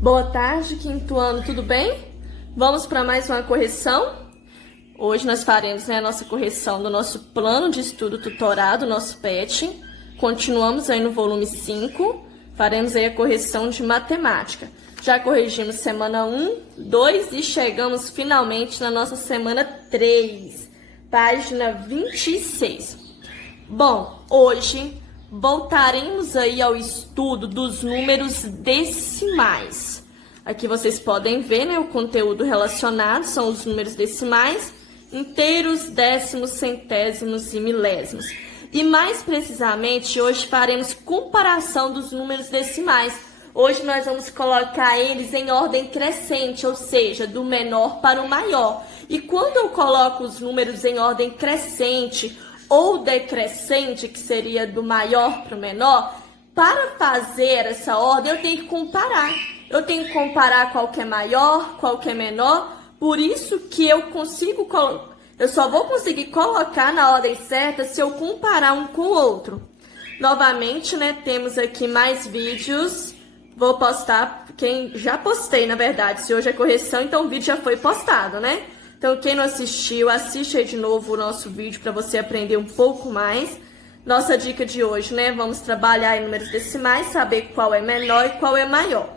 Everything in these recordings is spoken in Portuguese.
Boa tarde, quinto ano, tudo bem? Vamos para mais uma correção? Hoje nós faremos a nossa correção do nosso plano de estudo tutorado, nosso PET. Continuamos aí no volume 5, faremos aí a correção de matemática. Já corrigimos semana 1, 2 e chegamos finalmente na nossa semana 3, página 26. Bom, hoje voltaremos aí ao estudo dos números decimais. Aqui vocês podem ver, né, o conteúdo relacionado são os números decimais, inteiros, décimos, centésimos e milésimos. E mais precisamente, hoje faremos comparação dos números decimais. Hoje nós vamos colocar eles em ordem crescente, ou seja, do menor para o maior. E quando eu coloco os números em ordem crescente ou decrescente, que seria do maior para o menor, para fazer essa ordem eu tenho que comparar. Eu tenho que comparar qual que é maior, qual que é menor. Por isso que eu só vou conseguir colocar na ordem certa se eu comparar um com o outro. Novamente, né, temos aqui mais vídeos. Vou postar, já postei, na verdade. Se hoje é correção, então o vídeo já foi postado, né? Então, quem não assistiu, assiste aí de novo o nosso vídeo para você aprender um pouco mais. Nossa dica de hoje, né? Vamos trabalhar em números decimais, saber qual é menor e qual é maior.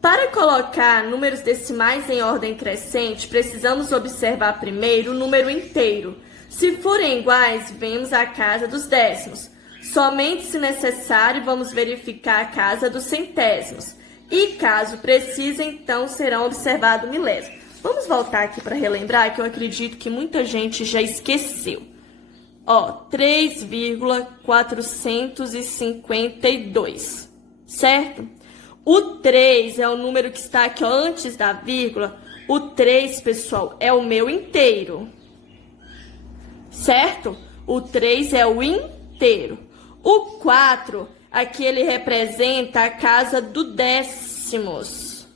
Para colocar números decimais em ordem crescente, precisamos observar primeiro o número inteiro. Se forem iguais, vemos a casa dos décimos. Somente se necessário, vamos verificar a casa dos centésimos. E caso precise, então serão observados milésimos. Vamos voltar aqui para relembrar, que eu acredito que muita gente já esqueceu. Ó, 3,452, certo? O 3 é o número que está aqui, ó, antes da vírgula. O 3, pessoal, é o meu inteiro, certo? O 3 é o inteiro. O 4, aqui ele representa a casa do décimos,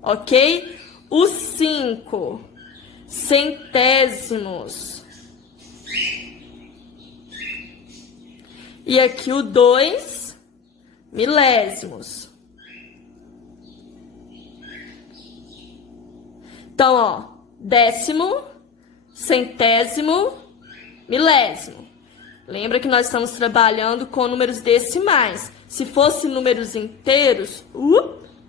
ok? O 5, centésimos. E aqui o 2, milésimos. Então, ó, décimo, centésimo, milésimo. Lembra que nós estamos trabalhando com números decimais. Se fosse números inteiros,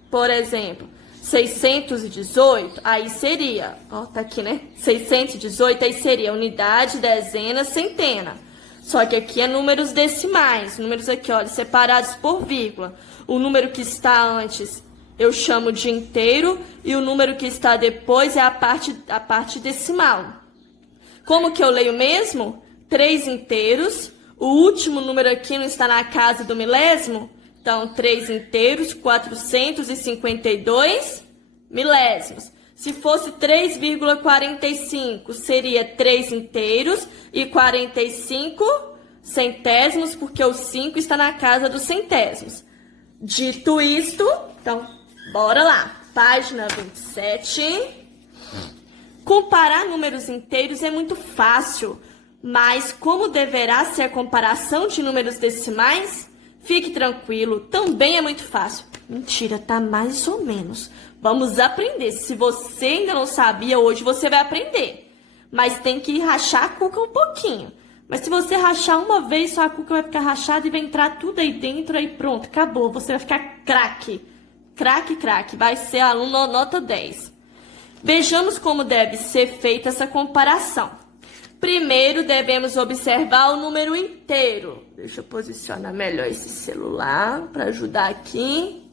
por exemplo, 618, aí seria, ó, tá aqui, né? 618, aí seria unidade, dezena, centena. Só que aqui é números decimais, números aqui, olha, separados por vírgula. O número que está antes eu chamo de inteiro e o número que está depois é a parte decimal. Como que eu leio mesmo? 3 inteiros, o último número aqui não está na casa do milésimo? Então, 3 inteiros, 452 milésimos. Se fosse 3,45, seria 3 inteiros e 45 centésimos, porque o 5 está na casa dos centésimos. Dito isto, então, bora lá. Página 27. Comparar números inteiros é muito fácil, mas como deverá ser a comparação de números decimais? Fique tranquilo, também é muito fácil. Mentira, tá mais ou menos. Vamos aprender. Se você ainda não sabia, hoje você vai aprender. Mas tem que rachar a cuca um pouquinho. Mas se você rachar uma vez, só a cuca vai ficar rachada e vai entrar tudo aí dentro, aí pronto, acabou. Você vai ficar craque. Craque, craque. Vai ser aluno nota 10. Vejamos como deve ser feita essa comparação. Primeiro, devemos observar o número inteiro. Deixa eu posicionar melhor esse celular para ajudar aqui.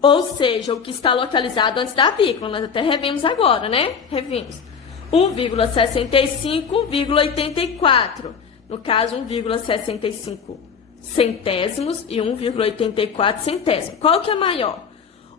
Ou seja, o que está localizado antes da vírgula. Nós até revimos agora, né? Revimos. 1,65, 1,84. No caso, 1,65 centésimos e 1,84 centésimos. Qual que é maior?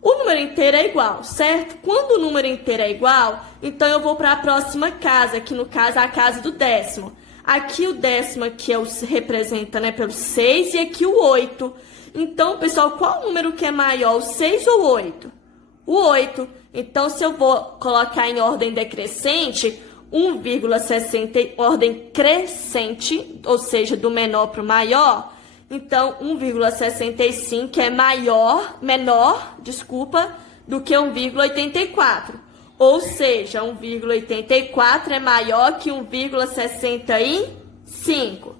O número inteiro é igual, certo? Quando o número inteiro é igual, então eu vou para a próxima casa, que no caso é a casa do décimo. Aqui o décimo aqui representa, né, pelo 6 e aqui o 8. Então, pessoal, qual número que é maior, o 6 ou o 8? O 8. Então, se eu vou colocar em ordem decrescente, 1,60, ordem crescente, ou seja, do menor para o maior, Então, 1,65 é menor, do que 1,84. Ou seja, 1,84 é maior que 1,65.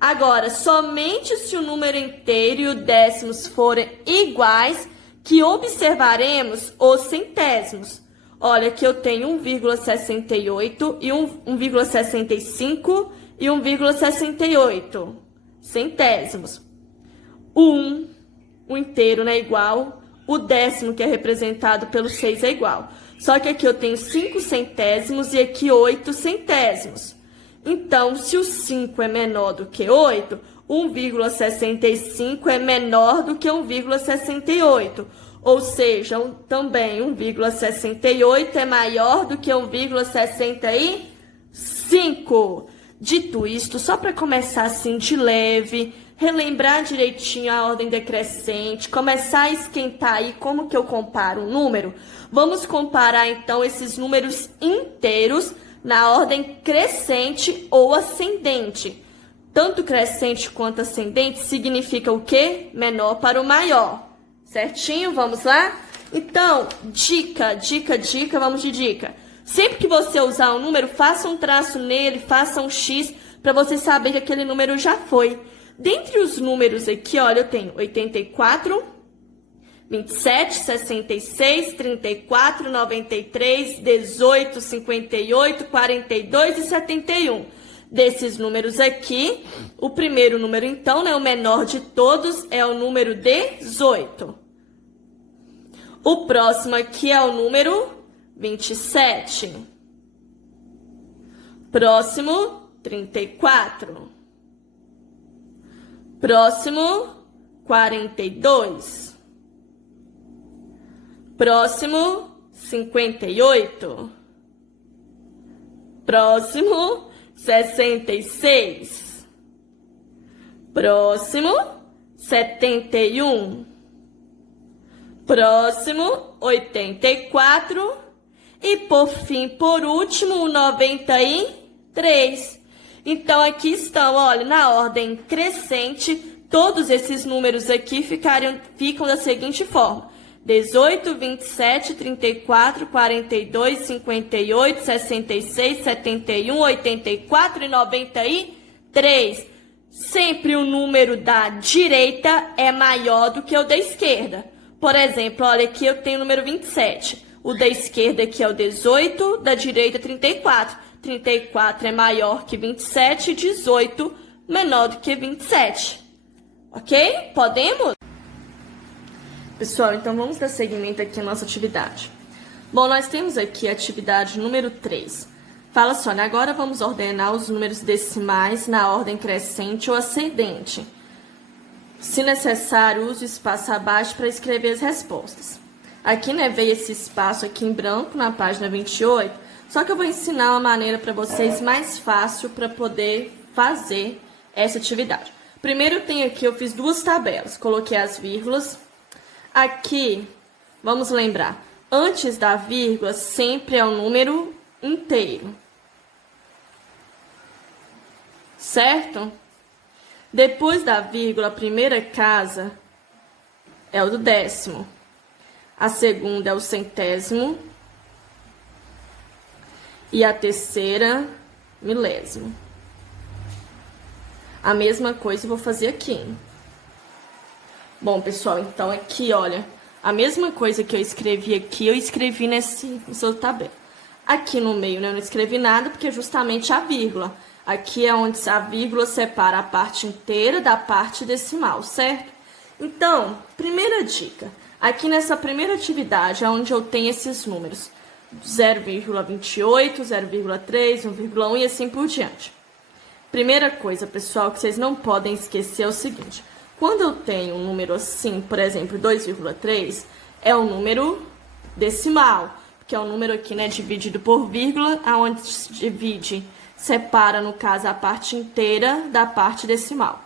Agora, somente se o número inteiro e o décimos forem iguais, que observaremos os centésimos. Olha, aqui eu tenho 1,68 e 1,65 e 1,68 centésimos. O inteiro não é igual, o décimo, que é representado pelo 6, é igual. Só que aqui eu tenho 5 centésimos e aqui 8 centésimos. Então, se o 5 é menor do que 8, 1,65 é menor do que 1,68. Ou seja, também 1,68 é maior do que 1,65. Dito isto, só para começar assim de leve, relembrar direitinho a ordem decrescente, começar a esquentar aí como que eu comparo um número, vamos comparar então esses números inteiros na ordem crescente ou ascendente. Tanto crescente quanto ascendente significa o quê? Menor para o maior. Certinho? Vamos lá? Então, dica, vamos de dica. Sempre que você usar um número, faça um traço nele, faça um X, para você saber que aquele número já foi. Dentre os números aqui, olha, eu tenho 84, 27, 66, 34, 93, 18, 58, 42 e 71. Desses números aqui, o primeiro número, então, né, o menor de todos, é o número 18. O próximo aqui é o número 27. Próximo, 34. Próximo, 42. Próximo, 58. Próximo, 66. Próximo, 71. Próximo, 84. E por fim, por último, o 93. Então, aqui estão, olha, na ordem crescente, todos esses números aqui ficam da seguinte forma: 18, 27, 34, 42, 58, 66, 71, 84 e 93. Sempre o número da direita é maior do que o da esquerda. Por exemplo, olha, aqui eu tenho o número 27. O da esquerda aqui é o 18, da direita 34. 34 é maior que 27 e 18 menor do que 27. Ok? Podemos? Pessoal, então vamos dar seguimento aqui à nossa atividade. Bom, nós temos aqui a atividade número 3. Fala só, né? Agora vamos ordenar os números decimais na ordem crescente ou ascendente. Se necessário, use o espaço abaixo para escrever as respostas. Aqui, né, veio esse espaço aqui em branco na página 28, só que eu vou ensinar uma maneira para vocês mais fácil para poder fazer essa atividade. Primeiro tem aqui, eu fiz duas tabelas, coloquei as vírgulas. Aqui, vamos lembrar, antes da vírgula sempre é o número inteiro. Certo? Depois da vírgula, a primeira casa é o do décimo. A segunda é o centésimo. E a terceira, milésimo. A mesma coisa eu vou fazer aqui. Bom, pessoal, então aqui, olha, a mesma coisa que eu escrevi aqui, eu escrevi nessa tabela. Aqui no meio, né, eu não escrevi nada, porque é justamente a vírgula. Aqui é onde a vírgula separa a parte inteira da parte decimal, certo? Então, primeira dica. Aqui nessa primeira atividade, é onde eu tenho esses números. 0,28, 0,3, 1,1 e assim por diante. Primeira coisa, pessoal, que vocês não podem esquecer é o seguinte. Quando eu tenho um número assim, por exemplo, 2,3, é um número decimal, que é um número aqui, né, dividido por vírgula, aonde divide, separa, no caso, a parte inteira da parte decimal.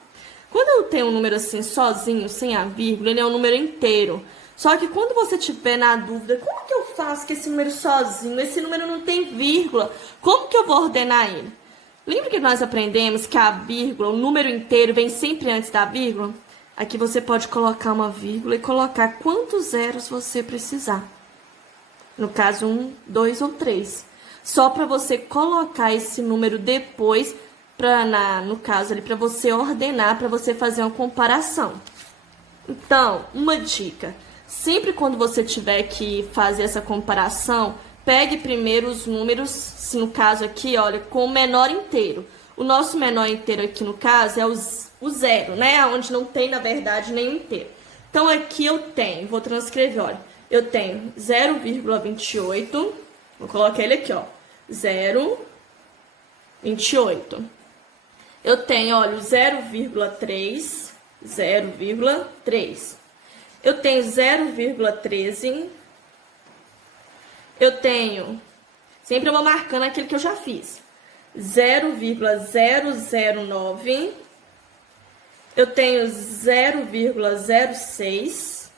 Quando eu tenho um número assim, sozinho, sem a vírgula, ele é um número inteiro. Só que quando você tiver na dúvida, como que eu faço com esse número sozinho? Esse número não tem vírgula. Como que eu vou ordenar ele? Lembra que nós aprendemos que a vírgula, o número inteiro, vem sempre antes da vírgula? Aqui você pode colocar uma vírgula e colocar quantos zeros você precisar. No caso, 1, 2 ou 3. Só para você colocar esse número depois, no caso ali, para você ordenar, para você fazer uma comparação. Então, uma dica. Sempre quando você tiver que fazer essa comparação, pegue primeiro os números, se no caso aqui, olha, com o menor inteiro. O nosso menor inteiro aqui, no caso, é o zero, né? Onde não tem, na verdade, nenhum inteiro. Então, aqui eu tenho, vou transcrever, olha. Eu tenho 0,28, vou colocar ele aqui, ó. 0,28. Eu tenho, olha, o 0,3, 0,3. Eu tenho 0,13. Eu tenho, sempre eu vou marcando aquele que eu já fiz, 0,009. Eu tenho 0,06.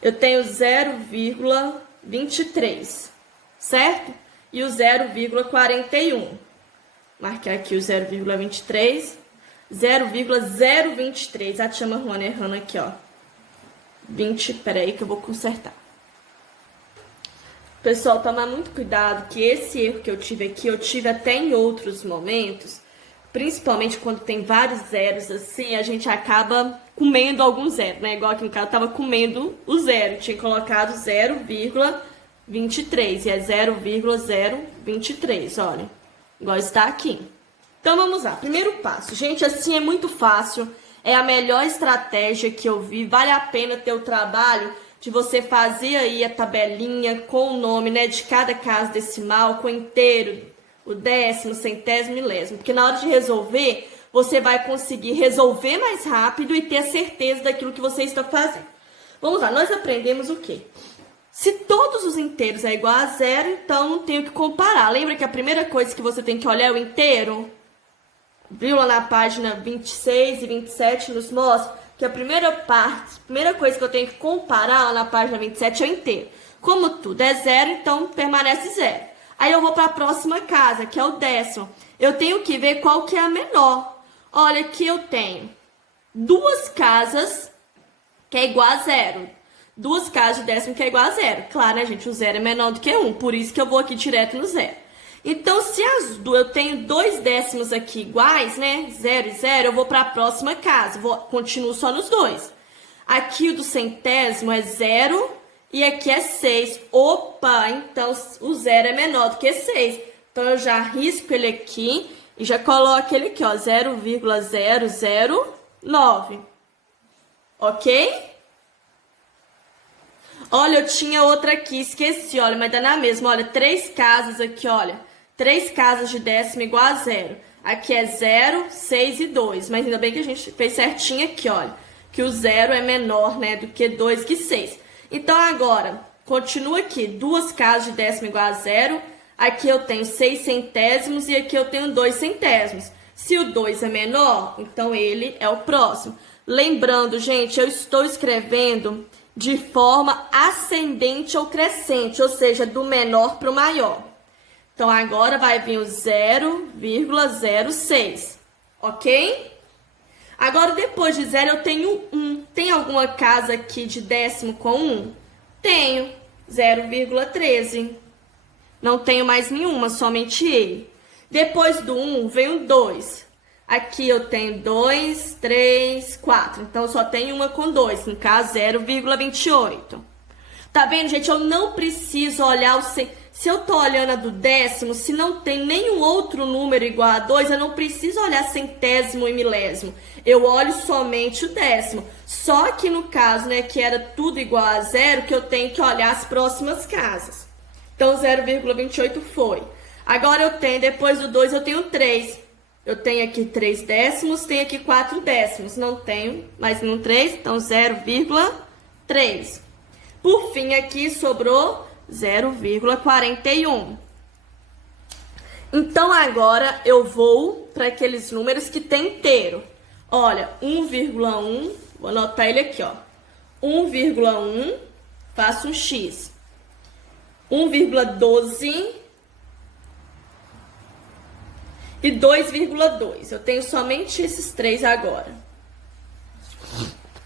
Eu tenho 0,23, certo? E o 0,41. Marcar aqui o 0,23, 0,023. A tia Marrone errando aqui, ó. 20, peraí que eu vou consertar. Pessoal, tomar muito cuidado que esse erro que eu tive aqui, eu tive até em outros momentos, principalmente quando tem vários zeros assim, a gente acaba comendo algum zero, né? Igual aqui no caso, eu tava comendo o zero, tinha colocado 0,23 e é 0,023, olha, igual está aqui. Então, vamos lá, primeiro passo. Gente, assim é muito fácil, é a melhor estratégia que eu vi, vale a pena ter o trabalho de você fazer aí a tabelinha com o nome, né, de cada casa decimal, com o inteiro, o décimo, centésimo, milésimo. Porque na hora de resolver, você vai conseguir resolver mais rápido e ter a certeza daquilo que você está fazendo. Vamos lá, nós aprendemos o quê? Se todos os inteiros é igual a zero, então não tenho que comparar. Lembra que a primeira coisa que você tem que olhar é o inteiro? Viu lá na página 26 e 27 nos mostra que a primeira coisa que eu tenho que comparar lá na página 27 é o inteiro. Como tudo é zero, então permanece zero. Aí eu vou para a próxima casa, que é o décimo. Eu tenho que ver qual que é a menor. Olha, aqui eu tenho duas casas que é igual a zero. Duas casas de décimo que é igual a zero. Claro, né, gente? O zero é menor do que 1, por isso que eu vou aqui direto no zero. Então, se eu tenho dois décimos aqui iguais, né? 0 e 0, eu vou para a próxima casa. Continuo só nos dois. Aqui o do centésimo é 0 e aqui é 6. Opa, então o 0 é menor do que 6. Então, eu já risco ele aqui e já coloco ele aqui, ó, 0,009. Ok? Olha, eu tinha outra aqui, esqueci, olha, mas dá na mesma. Olha, 3 casas aqui, olha. 3 casas de décimo igual a 0. Aqui é 0, 6 e 2. Mas ainda bem que a gente fez certinho aqui, olha. Que o 0 é menor, né, do que 2, que 6. Então, agora, continua aqui. 2 casas de décimo igual a 0. Aqui eu tenho 6 centésimos e aqui eu tenho 2 centésimos. Se o 2 é menor, então ele é o próximo. Lembrando, gente, eu estou escrevendo de forma ascendente ou crescente, ou seja, do menor para o maior. Então, agora vai vir o 0,06, ok? Agora, depois de 0, eu tenho 1. Tem alguma casa aqui de décimo com 1? Tenho, 0,13. Não tenho mais nenhuma, somente ele. Depois do 1, vem o 2. Aqui eu tenho 2, 3, 4. Então, eu só tenho uma com 2, no caso, 0,28. Tá vendo, gente? Eu não preciso olhar o... Se eu tô olhando a do décimo, se não tem nenhum outro número igual a 2, eu não preciso olhar centésimo e milésimo. Eu olho somente o décimo. Só que no caso, né, que era tudo igual a 0, que eu tenho que olhar as próximas casas. Então, 0,28 foi. Agora eu tenho, depois do 2, eu tenho 3. Eu tenho aqui 3 décimos, tenho aqui 4 décimos. Não tenho mais nenhum 3, então 0,3. Por fim, aqui sobrou 0,41. Então, agora eu vou para aqueles números que tem inteiro. Olha, 1,1, vou anotar ele aqui, ó. 1,1, faço um X. 1,12. e 2,2. Eu tenho somente esses três agora.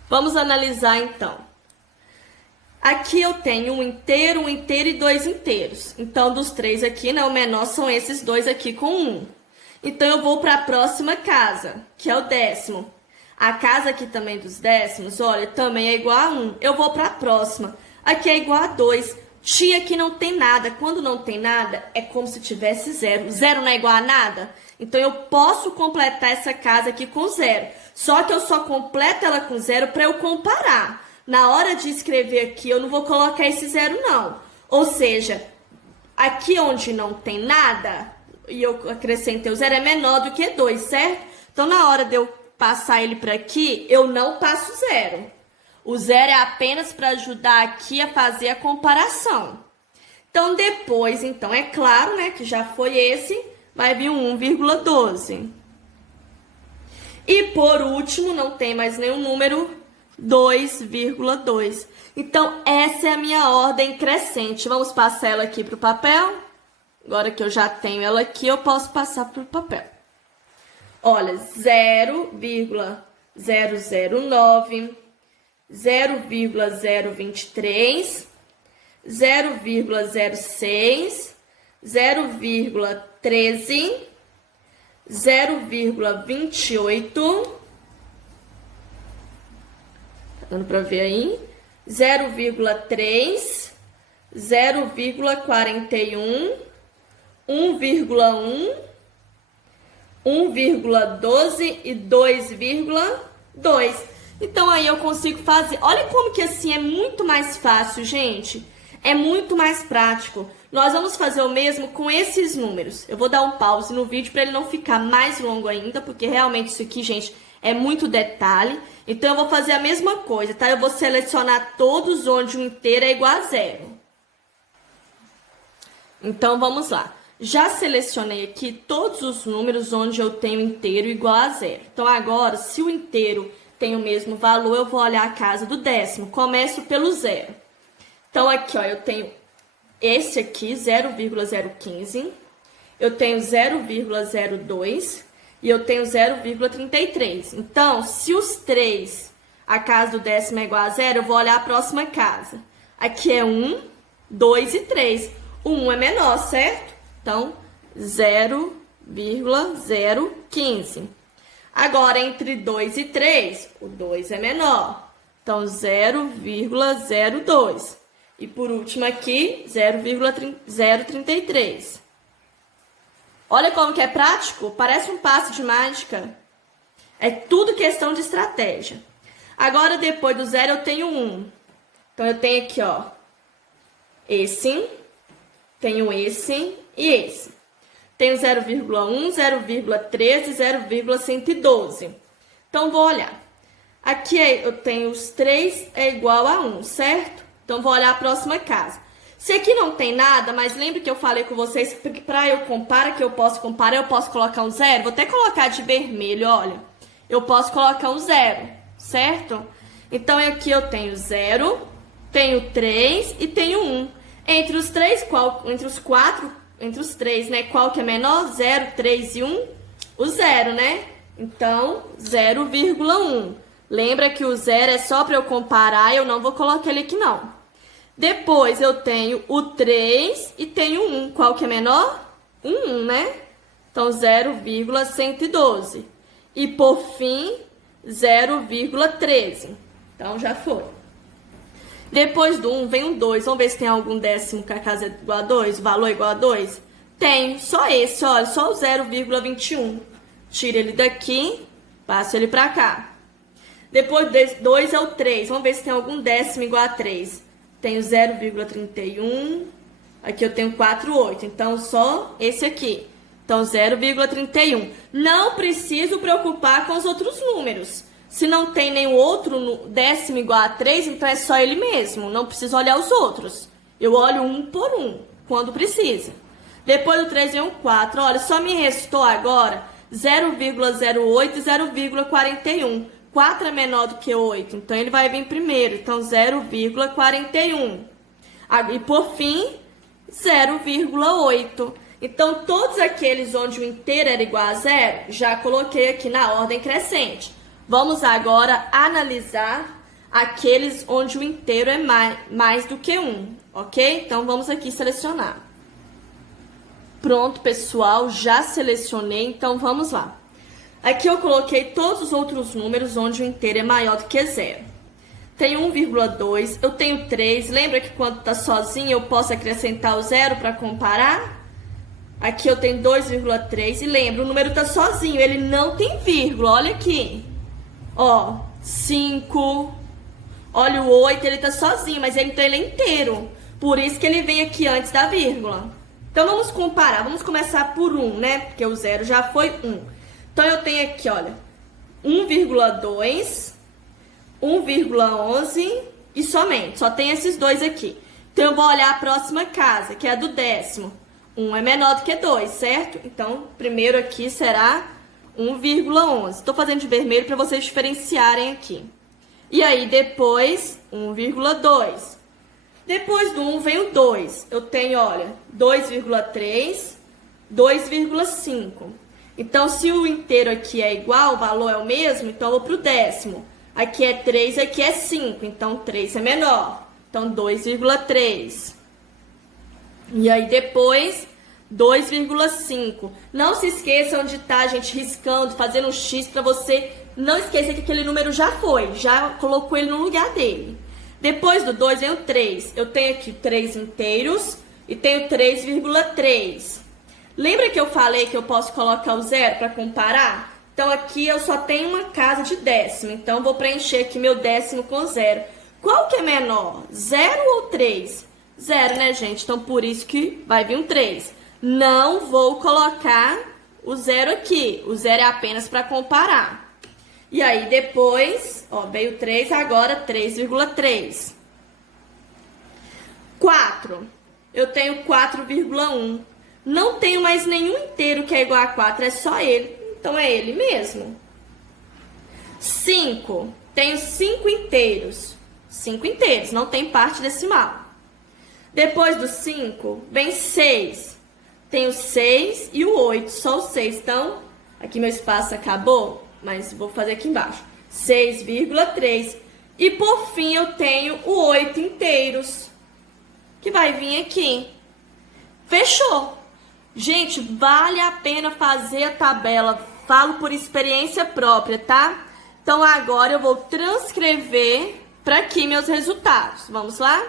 Vamos analisar, então. Aqui eu tenho um inteiro e 2 inteiros. Então, dos três aqui, né, o menor são esses dois aqui com 1. Então, eu vou para a próxima casa, que é o décimo. A casa aqui também dos décimos, olha, também é igual a 1. Eu vou para a próxima. Aqui é igual a 2. Tia, aqui não tem nada. Quando não tem nada, é como se tivesse zero. Zero não é igual a nada? Então, eu posso completar essa casa aqui com zero. Só que eu só completo ela com zero para eu comparar. Na hora de escrever aqui, eu não vou colocar esse zero, não. Ou seja, aqui onde não tem nada, e eu acrescentei o zero, é menor do que 2, certo? Então, na hora de eu passar ele para aqui, eu não passo zero. O zero é apenas para ajudar aqui a fazer a comparação. Então, depois, então, é claro, né, que já foi esse, vai vir um 1,12. E, por último, não tem mais nenhum número, 2,2. Então, essa é a minha ordem crescente. Vamos passar ela aqui para o papel. Agora que eu já tenho ela aqui, eu posso passar para o papel. Olha, 0,009, 0,023, 0,06, 0,13, 0,28, tá dando para ver aí? 0,3, 0,41, 1,1, 1,12 e 2,2. Então, aí eu consigo fazer. Olha como que assim é muito mais fácil, gente. É muito mais prático. Nós vamos fazer o mesmo com esses números. Eu vou dar um pause no vídeo para ele não ficar mais longo ainda, porque realmente isso aqui, gente, é muito detalhe. Então, eu vou fazer a mesma coisa, tá? Eu vou selecionar todos onde o inteiro é igual a zero. Então, vamos lá. Já selecionei aqui todos os números onde eu tenho inteiro igual a zero. Então, agora, se o inteiro tem o mesmo valor, eu vou olhar a casa do décimo. Começo pelo zero. Então, aqui, ó, eu tenho esse aqui, 0,015. Eu tenho 0,02 e eu tenho 0,33. Então, se os três, a casa do décimo é igual a zero, eu vou olhar a próxima casa. Aqui é 1, 2 e 3. O 1 é menor, certo? Então, 0,015. Agora, entre 2 e 3, o 2 é menor. Então, 0,02. E por último aqui, 0,033. Olha como que é prático. Parece um passe de mágica. É tudo questão de estratégia. Agora, depois do zero, eu tenho 1. Então, eu tenho aqui, ó, esse, tenho esse e esse. Tenho 0,1, 0,13 e 0,112. Então, vou olhar. Aqui eu tenho os 3 é igual a 1, certo? Então, vou olhar a próxima casa. Se aqui não tem nada, mas lembre que eu falei com vocês que para eu comparar, que eu posso comparar, eu posso colocar um zero. Vou até colocar de vermelho, olha. Eu posso colocar um zero, certo? Então, aqui eu tenho 0, tenho 3 e tenho 1. Entre os três, entre os três, né? Qual que é menor? 0, 3 e 1? O 0, né? Então, 0,1. Lembra que o 0 é só para eu comparar, eu não vou colocar ele aqui, não. Depois, eu tenho o 3 e tenho 1. Qual que é menor? 1, né? Então, 0,112. E, por fim, 0,13. Então, já foi. Depois do 1 vem um 2. Vamos ver se tem algum décimo que a casa é igual a 2, o valor é igual a 2. Tem, só esse, olha, só o 0,21. Tira ele daqui, passo ele para cá. Depois desse 2 é o 3. Vamos ver se tem algum décimo igual a 3. Tenho 0,31. Aqui eu tenho 4,8. Então, só esse aqui. Então, 0,31. Não preciso preocupar com os outros números. Se não tem nenhum outro décimo igual a 3, então é só ele mesmo. Não preciso olhar os outros. Eu olho um por um, quando precisa. Depois do 3 vem um 4. Olha, só me restou agora 0,08 e 0,41. 4 é menor do que 8, então ele vai vir primeiro. Então, 0,41. E por fim, 0,8. Então, todos aqueles onde o inteiro era igual a zero, já coloquei aqui na ordem crescente. Vamos agora analisar aqueles onde o inteiro é mais do que 1, ok? Então, vamos aqui selecionar. Pronto, pessoal, já selecionei, então vamos lá. Aqui eu coloquei todos os outros números onde o inteiro é maior do que zero. Tenho 1,2, eu tenho 3. Lembra que quando está sozinho eu posso acrescentar o zero para comparar? Aqui eu tenho 2,3 e lembra, o número está sozinho, ele não tem vírgula, olha aqui. Ó, 5, olha o 8, ele está sozinho, mas então ele é inteiro. Por isso que ele vem aqui antes da vírgula. Então vamos comparar, vamos começar por 1, né? Porque o zero já foi 1. Então eu tenho aqui, olha, 1,2, 1,11 e somente, só tem esses dois aqui. Então eu vou olhar a próxima casa, que é a do décimo. 1 é menor do que 2, certo? Então, primeiro aqui será 1,11. Estou fazendo de vermelho para vocês diferenciarem aqui. E aí, depois, 1,2. Depois do 1 vem o 2. Eu tenho, olha, 2,3, 2,5. Então, se o inteiro aqui é igual, o valor é o mesmo, então eu vou para o décimo. Aqui é 3, aqui é 5. Então, 3 é menor. Então, 2,3. E aí, depois, 2,5. Não se esqueçam de estar, gente, riscando, fazendo um X para você não esquecer que aquele número já foi. Já colocou ele no lugar dele. Depois do 2 vem o 3. Eu tenho aqui 3 inteiros e tenho 3,3. Lembra que eu falei que eu posso colocar o zero para comparar? Então, aqui eu só tenho uma casa de décimo. Então, vou preencher aqui meu décimo com zero. Qual que é menor? 0 ou 3? 0, né, gente? Então, por isso que vai vir um 3. Não vou colocar o zero aqui. O zero é apenas para comparar. E aí, depois, ó, veio 3, agora 3,3. 4. Eu tenho 4,1. Não tenho mais nenhum inteiro que é igual a 4, é só ele. Então, é ele mesmo. 5. Tenho 5 inteiros. 5 inteiros, não tem parte decimal. Depois do 5, vem 6. Tenho 6 e o 8, só o 6. Então, aqui meu espaço acabou, mas vou fazer aqui embaixo. 6,3. E por fim, eu tenho o 8 inteiros, que vai vir aqui. Fechou. Gente, vale a pena fazer a tabela. Falo por experiência própria, tá? Então, agora eu vou transcrever para aqui meus resultados. Vamos lá?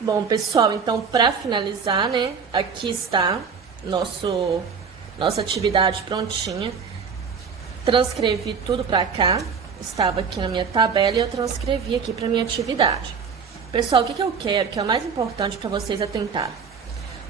Bom, pessoal, então, para finalizar, né? Aqui está nossa atividade prontinha. Transcrevi tudo para cá. Estava aqui na minha tabela e eu transcrevi aqui para minha atividade. Pessoal, o que eu quero, que é o mais importante para vocês atentarem?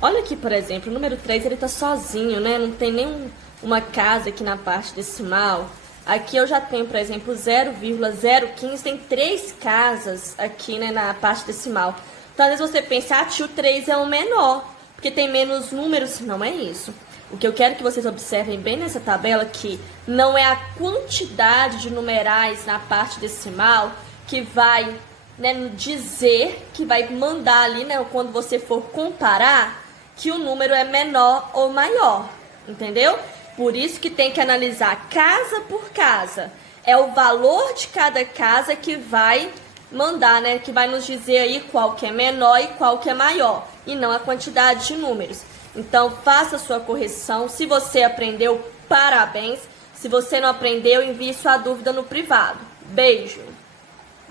Olha aqui, por exemplo, o número 3, ele tá sozinho, né? Não tem nenhuma casa aqui na parte decimal. Aqui eu já tenho, por exemplo, 0,015, tem 3 casas aqui, né, na parte decimal. Então, às vezes você pensa, ah, tio, 3 é o menor, porque tem menos números. Não é isso. O que eu quero que vocês observem bem nessa tabela, que não é a quantidade de numerais na parte decimal que vai, né, dizer, que vai mandar ali, né, quando você for comparar, que o número é menor ou maior, entendeu? Por isso que tem que analisar casa por casa. É o valor de cada casa que vai mandar, né? Que vai nos dizer aí qual que é menor e qual que é maior. E não a quantidade de números. Então, faça a sua correção. Se você aprendeu, parabéns. Se você não aprendeu, envie sua dúvida no privado. Beijo!